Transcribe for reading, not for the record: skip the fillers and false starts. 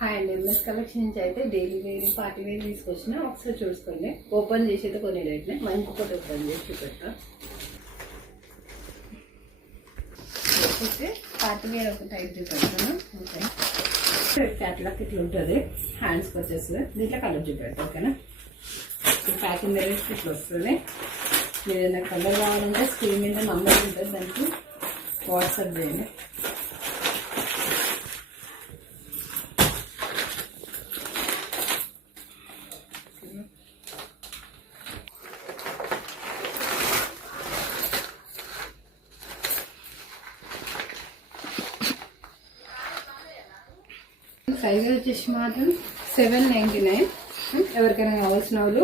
Hi అండి, MS collection నుంచి అయితే డైలీ వేర్ పార్టీ వేర్ తీసుకొచ్చిన ఒకసారి చూసుకోండి. ఓపెన్ చేసి అయితే కొన్ని రేట్ని ఇంకొకటి ఓపెన్ చేసి చూపెడతా. పార్టీ వేర్ ఒక టైప్ చూపెడతాను. ఓకే, క్యాట్లాగ్ ఇట్లా ఉంటుంది. హ్యాండ్స్కి వచ్చేస్తుంది. దీంట్లో కలర్ చూపెడతా. ఓకేనా, ప్యాకింగ్ వేర్ ఇట్లా వస్తుంది. మీరు ఏదైనా కలర్ కావాలంటే స్క్రీన్ మీద నంబర్ ఉంటుంది, దానికి వాట్సాప్ చేయండి. సైజ్ వచ్చేసి మాత్రం 799. ఎవరికైనా కావాల్సిన వాళ్ళు